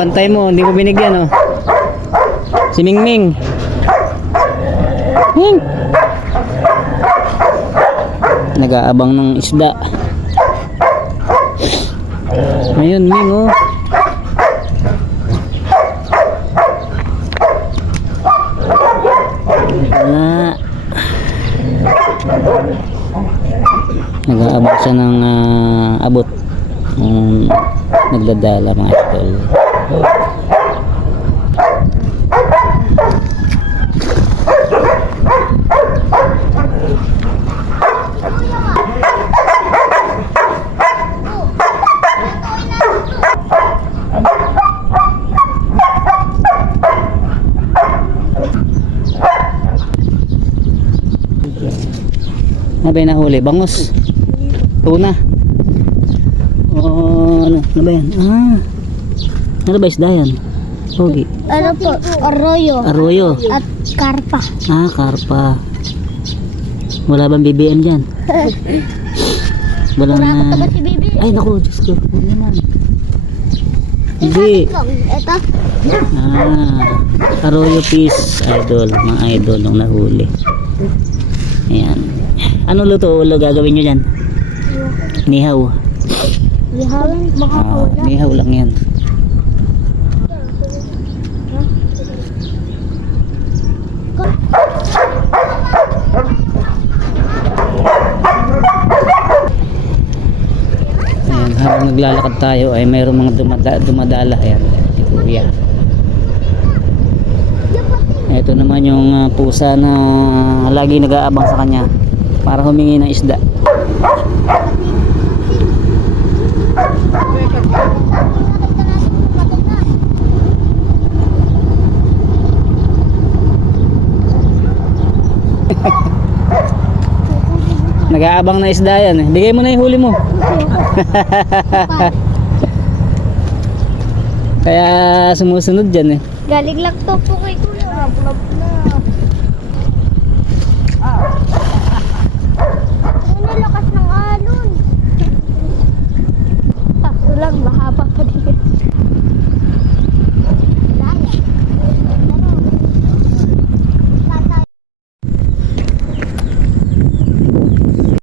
bantay mo, hindi mo binigyan, oh. Si Mingming. Nag-aabang ng isda. Ayun, Ming, oh. Wala. Nag-aabang siya ng abot. Nagdadala, mga idol. Ano ba yung nahuli? Bangus? Tuna? Ano ba yan? Ano ba isda yan? Pogi? Ano po? Arroyo. Arroyo? At karpa. Karpa. Wala bang BBM dyan? Wala Wala na. ba si Bibi? Ay naku, Diyos ko. Ano naman? Hindi. Ito. Arroyo fish, idol. Mga idol nung nahuli. Ayan. Ano luto ulo gagawin nyo dyan? Nihaw. Ihawin. Makakula. Nihaw lang yan. Ayan, habang naglalakad tayo ay mayroong mga dumadala. Ayan, si Kuya. Ito naman yung pusa na lagi nag-aabang sa kanya para humingi ng isda. Nag-aabang na isda yan. Bigay mo na yung huli mo. Kaya sumusunod dyan eh. Galing lang to po kay Kuya.